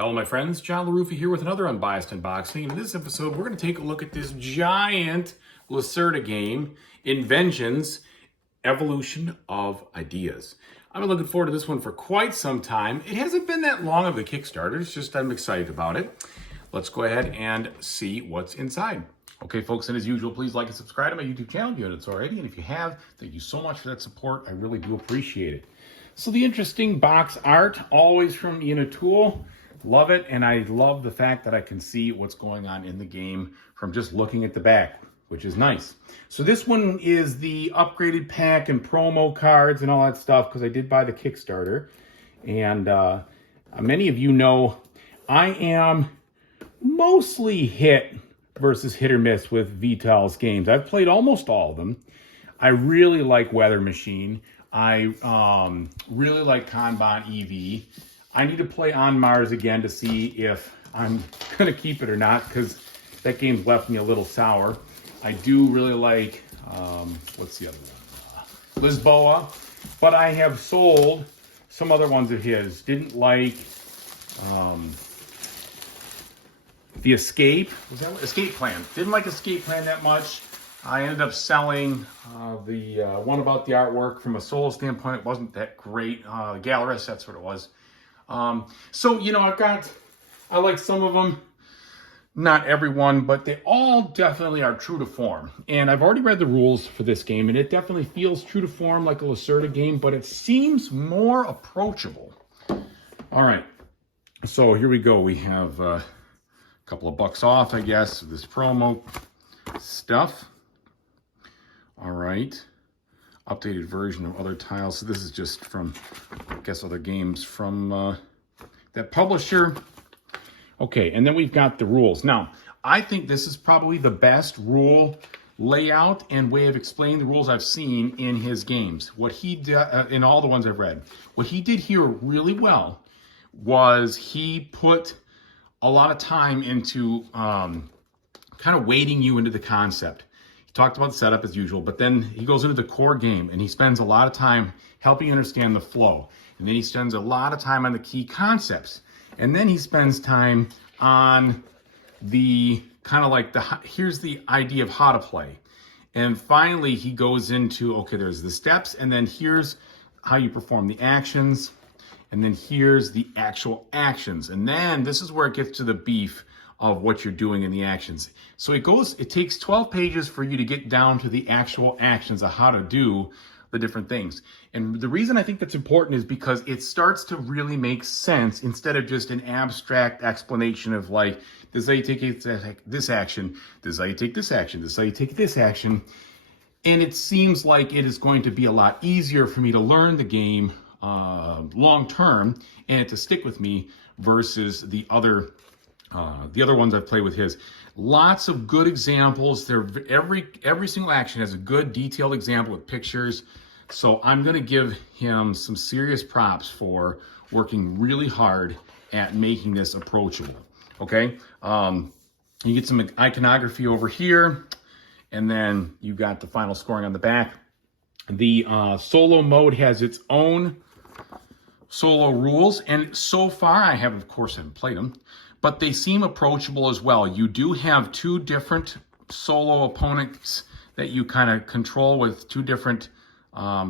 Hello my friends, John LaRuffa here with another Unbiased unboxing. In this episode, we're going to take a look at this giant Lacerda game, Inventions, Evolution of Ideas. I've been looking forward to this one for quite some time. It hasn't been that long of a Kickstarter, it's just I'm excited about it. Let's go ahead and see what's inside. Okay folks, and as usual, please like and subscribe to my YouTube channel if you haven't already, and if you have, thank you so much for that support. I really do appreciate it. So the interesting box art, always from Tool. Love it, and I love the fact that I can see what's going on in the game from just looking at the back, which is nice. So this one is the upgraded pack and promo cards and all that stuff, because I did buy the Kickstarter. And many of you know I am mostly hit versus hit or miss with Vital's games. I've played almost all of them. I really like Weather Machine. I really like Kanban EV. I need to play On Mars again to see if I'm going to keep it or not, because that game's left me a little sour. I do really like, what's the other one? Lisboa. But I have sold some other ones of his. Didn't like the Escape. Was that Escape Plan? Didn't like Escape Plan that much. I ended up selling the one about the artwork. From a solo standpoint, it wasn't that great. Gallerist, that's what it was. So, I like some of them, not everyone, but they all definitely are true to form. And I've already read the rules for this game, and it definitely feels true to form like a Lacerda game, but it seems more approachable. All right, so here we go. We have a couple of bucks off, I guess, of this promo stuff. All right. Updated version of other tiles. So this is just from, I guess, other games from that publisher. Okay, and then we've got the rules. Now, I think this is probably the best rule layout and way of explaining the rules I've seen in his games. What he did, in all the ones I've read, what he did here really well was he put a lot of time into kind of wading you into the concept. Talked about the setup as usual, but then he goes into the core game and he spends a lot of time helping you understand the flow. And then he spends a lot of time on the key concepts. And then he spends time on the kind of like here's the idea of how to play. And finally, he goes into, okay, there's the steps, and then here's how you perform the actions. And then here's the actual actions. And then this is where it gets to the beef of what you're doing in the actions. So it takes 12 pages for you to get down to the actual actions of how to do the different things. And the reason I think that's important is because it starts to really make sense instead of just an abstract explanation of like, this is how you take this action, this is how you take this action, this is how you take this action. And it seems like it is going to be a lot easier for me to learn the game long term and to stick with me versus the other ones I've played with his. Lots of good examples. Every single action has a good detailed example with pictures. So I'm going to give him some serious props for working really hard at making this approachable. Okay, you get some iconography over here, and then you got the final scoring on the back. The solo mode has its own solo rules, and so far I haven't played them, but they seem approachable as well. You do have two different solo opponents that you kind of control with two different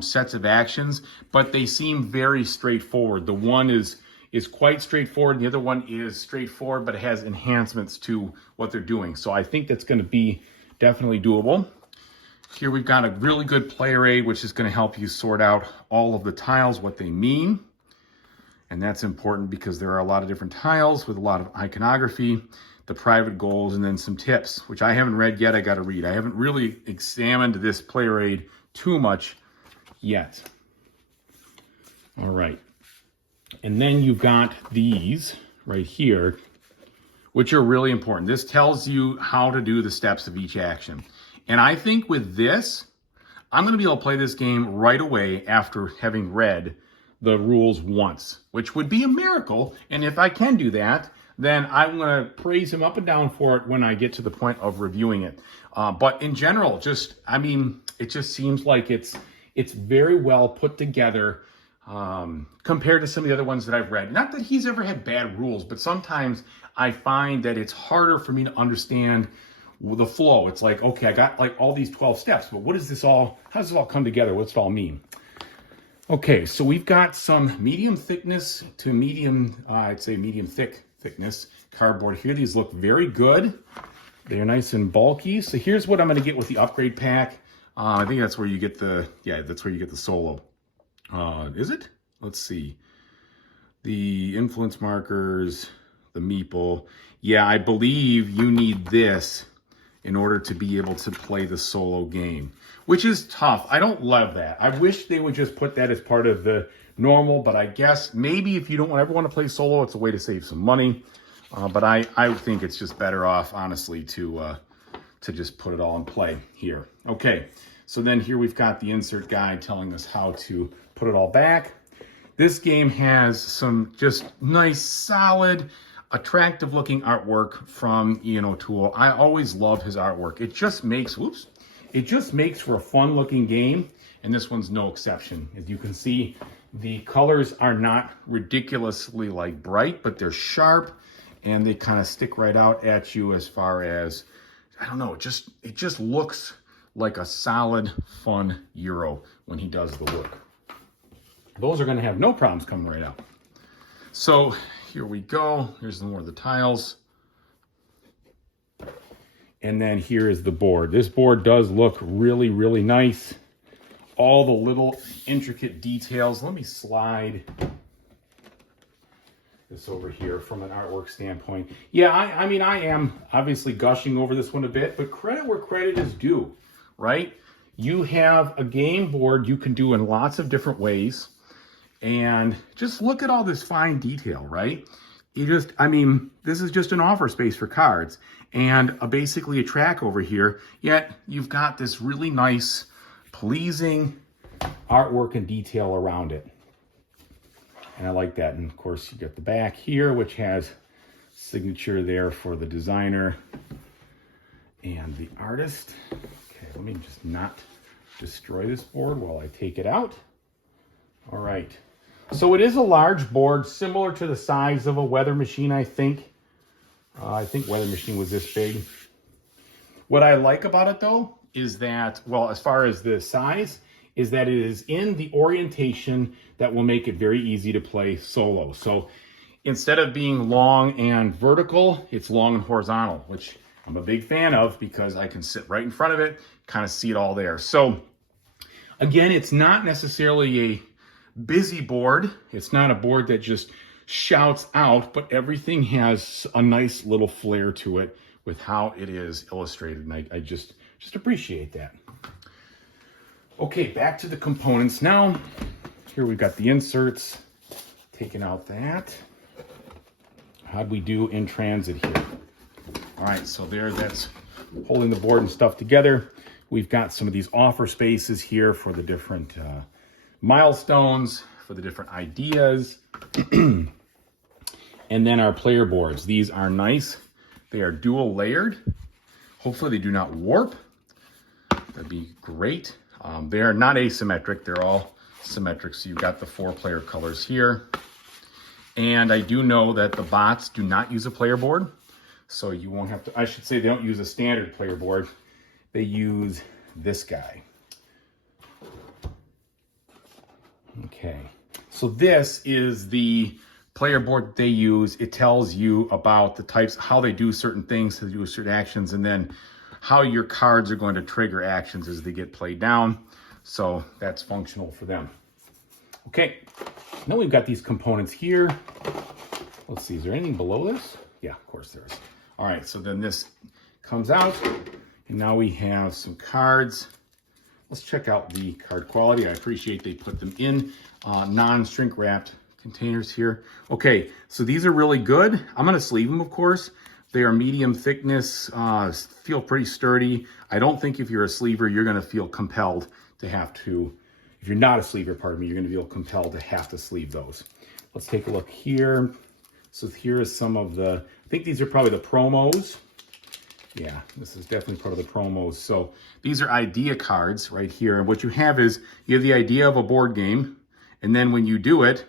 sets of actions, but they seem very straightforward. The one is quite straightforward, and the other one is straightforward, but it has enhancements to what they're doing. So I think that's going to be definitely doable. Here we've got a really good player aid, which is going to help you sort out all of the tiles, what they mean. And that's important because there are a lot of different tiles with a lot of iconography, the private goals, and then some tips, which I haven't read yet. I got to read. I haven't really examined this player aid too much yet. All right. And then you've got these right here, which are really important. This tells you how to do the steps of each action. And I think with this, I'm going to be able to play this game right away after having read the rules once, which would be a miracle. And if I can do that, then I'm going to praise him up and down for it when I get to the point of reviewing it. But in general, it just seems like it's very well put together. compared to some of the other ones that I've read. Not that he's ever had bad rules, but sometimes I find that it's harder for me to understand the flow. It's like, okay, I got like all these 12 steps, but what is this all, how does this all come together? What's it all mean? Okay, so we've got some medium thickness to medium, I'd say medium thickness cardboard here. These look very good. They're nice and bulky. So here's what I'm gonna get with the upgrade pack. I think that's where you get the, yeah, that's where you get the solo. Is it? Let's see. The influence markers, the meeple. Yeah, I believe you need this in order to be able to play the solo game, which is tough. I don't love that. I wish they would just put that as part of the normal, but I guess maybe if you don't ever want to play solo, it's a way to save some money. But I think it's just better off, honestly, to just put it all in play here. Okay, so then here we've got the insert guide telling us how to put it all back. This game has some just nice, solid, attractive looking artwork from Ian O'Toole. I always love his artwork. It just makes, it just makes for a fun looking game, and this one's no exception. As you can see, the colors are not ridiculously like bright, but they're sharp and they kind of stick right out at you as far as, I don't know, it just looks like a solid, fun Euro when he does the work. Those are gonna have no problems coming right out. So here we go. Here's more of the tiles. And then here is the board. This board does look really, really nice. All the little intricate details. Let me slide this over here from an artwork standpoint. Yeah, I mean, I am obviously gushing over this one a bit, but credit where credit is due, right? You have a game board you can do in lots of different ways. And just look at all this fine detail, right? I mean, this is just an offer space for cards and basically a track over here, yet you've got this really nice, pleasing artwork and detail around it. And I like that. And of course, you get the back here, which has signature there for the designer and the artist. Okay, let me just not destroy this board while I take it out. All right. So it is a large board, similar to the size of a weather machine, I think. I think weather machine was this big. What I like about it, though, is that, well, as far as the size, is that it is in the orientation that will make it very easy to play solo. So instead of being long and vertical, it's long and horizontal, which I'm a big fan of because I can sit right in front of it, kind of see it all there. So again, it's not necessarily a busy board. It's not a board that just shouts out, but everything has a nice little flair to it with how it is illustrated. And I just appreciate that. Okay, back to the components now. Here we've got the inserts, taking out that. How'd we do in transit here? All right, so that's holding the board and stuff together. We've got some of these offer spaces here for the different milestones, for the different ideas. And then our player boards. These are nice. They are dual layered. Hopefully they do not warp. That'd be great. They are not asymmetric. They're all symmetric. So you've got the 4-player colors here. And I do know that the bots do not use a player board. So you won't have to, I should say they don't use a standard player board. They use this guy. Okay, so this is the player board that they use. It tells you about the types, how they do certain things, how they do certain actions, and then how your cards are going to trigger actions as they get played down. So that's functional for them. Okay, now we've got these components here. Let's see, is there anything below this? Yeah, of course there is. All right, so then this comes out, and now we have some cards. Let's check out the card quality. I appreciate they put them in non-shrink wrapped containers here. Okay, so these are really good. I'm gonna sleeve them, of course. They are medium thickness, feel pretty sturdy. I don't think if you're a sleever, you're gonna feel compelled to have to, if you're not a sleever, pardon me, you're gonna feel compelled to have to sleeve those. Let's take a look here. So here is some of the, I think these are probably the promos. Yeah, this is definitely part of the promos. So these are idea cards right here. And what you have is, you have the idea of a board game, And then when you do it,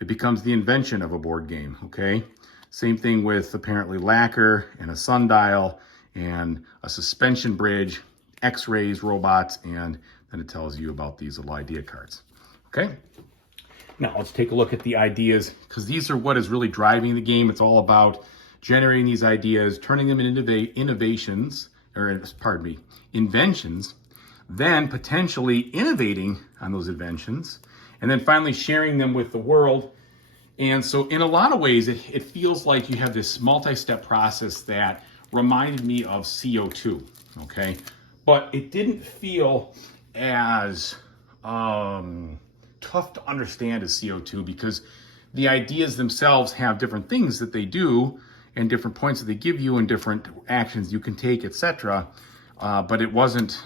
it becomes the invention of a board game, okay? Same thing with apparently lacquer and a sundial and a suspension bridge, x-rays, robots, and then it tells you about these little idea cards, okay? Now let's take a look at the ideas, because these are what is really driving the game. It's all about generating these ideas, turning them into inventions, then potentially innovating on those inventions, and then finally sharing them with the world. And so in a lot of ways, it feels like you have this multi-step process that reminded me of CO2, okay? But it didn't feel as tough to understand as CO2, because the ideas themselves have different things that they do and different points that they give you and different actions you can take, etc. But it wasn't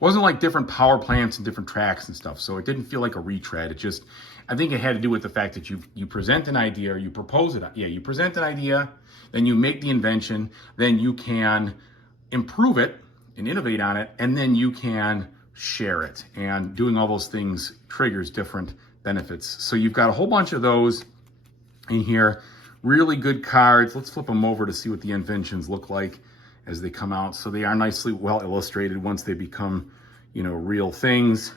like different power plants and different tracks and stuff. So it didn't feel like a retread. It just, I think it had to do with the fact that you present an idea, or you propose it. Yeah, you present an idea, then you make the invention, then you can improve it and innovate on it, and then you can share it. And doing all those things triggers different benefits. So you've got a whole bunch of those in here. Really good cards. Let's flip them over to see what the inventions look like as they come out. So they are nicely well illustrated once they become, you know, real things.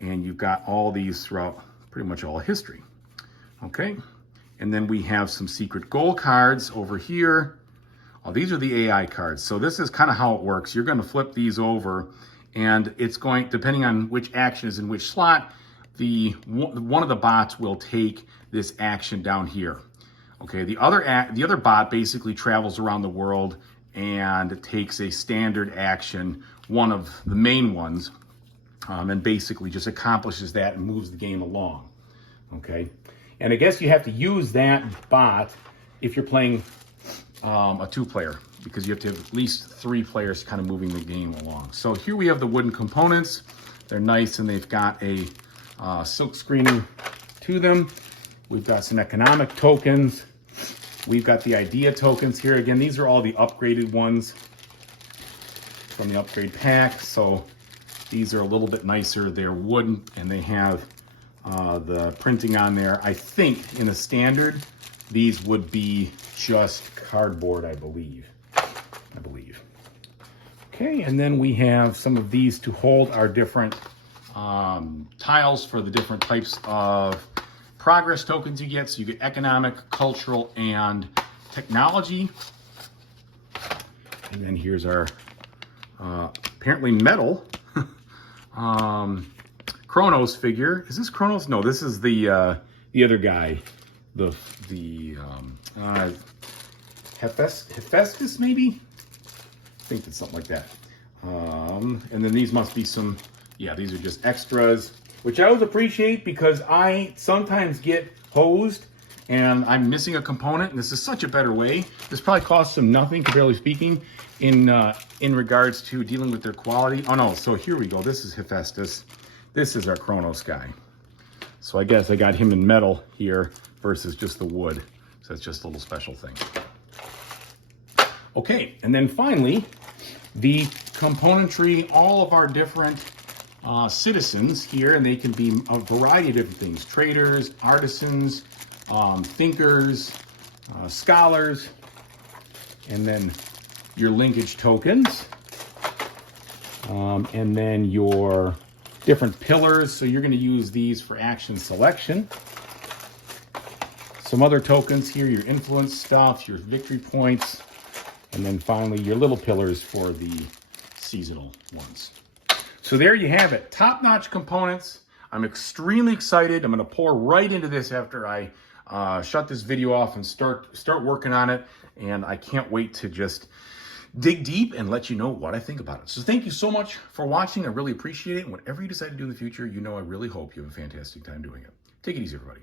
And you've got all these throughout pretty much all history. Okay. And then we have some secret goal cards over here. Oh, these are the AI cards. So this is kind of how it works. You're going to flip these over, and it's going, depending on which action is in which slot, one of the bots will take this action down here. Okay, the other bot basically travels around the world and takes a standard action, one of the main ones, and basically just accomplishes that and moves the game along. Okay, and I guess you have to use that bot if you're playing a two-player, because you have to have at least 3 players kind of moving the game along. So here we have the wooden components. They're nice, and they've got a silk screening to them. We've got some economic tokens. We've got the idea tokens here. Again, these are all the upgraded ones from the upgrade pack. So these are a little bit nicer. They're wooden, and they have the printing on there. I think in a standard, these would be just cardboard, I believe. Okay, and then we have some of these to hold our different tiles for the different types of progress tokens you get. So you get economic, cultural, and technology. And then here's our apparently metal Kronos figure. Is this Kronos? No, this is the other guy. The Hephaestus, maybe? I think it's something like that. And then these must be some, yeah, these are just extras, which I always appreciate, because I sometimes get hosed and I'm missing a component, and this is such a better way. This probably costs them nothing, comparatively speaking, in regards to dealing with their quality. Oh no, so here we go. This is Hephaestus. This is our Kronos guy. So I guess I got him in metal here versus just the wood. So that's just a little special thing. Okay, and then finally, the componentry, all of our different citizens here, and they can be a variety of different things. Traders, artisans, thinkers, scholars, and then your linkage tokens, and then your different pillars. So you're going to use these for action selection. Some other tokens here, your influence stuff, your victory points, and then finally your little pillars for the seasonal ones. So there you have it, top-notch components. I'm extremely excited. I'm going to pour right into this after I shut this video off and start working on it. And I can't wait to just dig deep and let you know what I think about it. So thank you so much for watching. I really appreciate it. And whatever you decide to do in the future, you know I really hope you have a fantastic time doing it. Take it easy, everybody.